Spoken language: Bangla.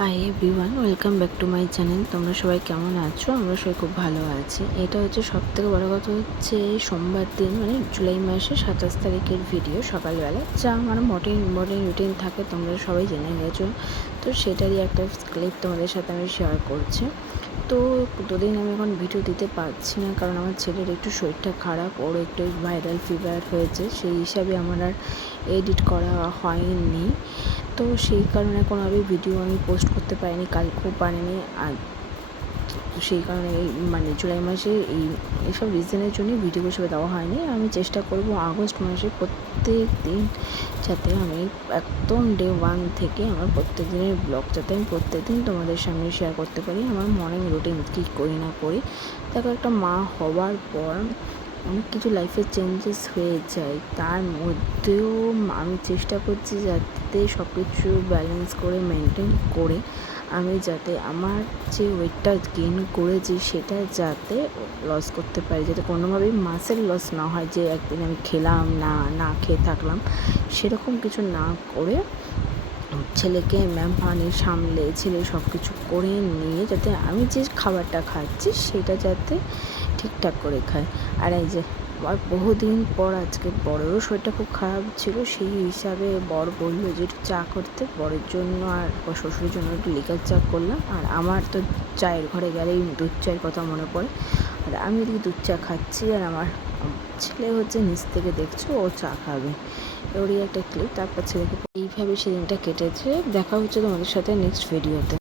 Hi everyone, welcome back to my channel. তোমরা সবাই কেমন আছো? আমরা সবাই খুব ভালো আছি। এটা হচ্ছে সবথেকে বড় কথা হচ্ছে সোমবার দিন, মানে জুলাই মাসের 27 তারিখের ভিডিও সকালবেলা, যা আমার মর্নিং রুটিন থাকে, তোমরা সবাই জেনে গেছো। তো সেটারই একটা ক্লিপ তোমাদের সাথে আমি শেয়ার করছি। তো দুদিন আমি এখন ভিডিও দিতে পারছি না, কারণ আমার ছেলের একটু শরীরটা খারাপ, ওর একটু ভাইরাল ফিভার হয়েছে, সেই হিসাবে আমার আর এডিট করা হয়নি। তো সেই কারণে কোনোভাবেই ভিডিও আমি পোস্ট করতে পারিনি, কালকেও পারিনি। আর সেই কারণে মানে জুলাই মাসে এইসব রিজনের জন্যই ভিডিও হিসেবে দেওয়া হয়নি। আমি চেষ্টা করব আগস্ট মাসে প্রত্যেক দিন যাতে আমি একদম ডে 1 থেকে আমার প্রত্যেক দিনের ব্লগ যাতে আমি প্রত্যেক দিন তোমাদের সামনে শেয়ার করতে পারি। আমার মর্নিং রুটিন কী করি না করি, দেখো একটা মা হওয়ার পর অনেক কিছু লাইফে চেঞ্জেস হয়ে যায়, তার মধ্যেও আমি চেষ্টা করছি যাতে সব কিছু ব্যালেন্স করে মেনটেন করে আমি যাতে আমার যে ওয়েটটা গেইন করেছি সেটা যাতে লস করতে পারি, যাতে কোনোভাবেই মাসেল লস না হয়, যে একদিন আমি খেলাম না খেয়ে থাকলাম, সেরকম কিছু না করে ছেলেকে পানি সামলে ছেলে সব কিছু করে নিয়ে যাতে আমি যে খাবারটা খাচ্ছি সেটা যাতে ঠিকঠাক করে খাই। আর এই যে বহুদিন পর আজকে বড়েরও শরীরটা খুব খারাপ ছিল, সেই হিসাবে বর বললো যে একটু চা করতে, বরের জন্য আর শ্বশুরের জন্য একটু লিকার চা করলাম। আর আমার তো চায়ের ঘরে গেলেই দুধ চায়ের কথা মনে পড়ে, আর আমি এদিকে দুধ চা খাচ্ছি, আর আমার ছেলে হচ্ছে নিচ থেকে দেখছো ও চা খাবে। ওরই একটা ক্লিপ। তারপর ছেলেকে এইভাবে সেদিনটা কেটেছে। দেখা হচ্ছে তোমাদের সাথে নেক্সট ভিডিওতে।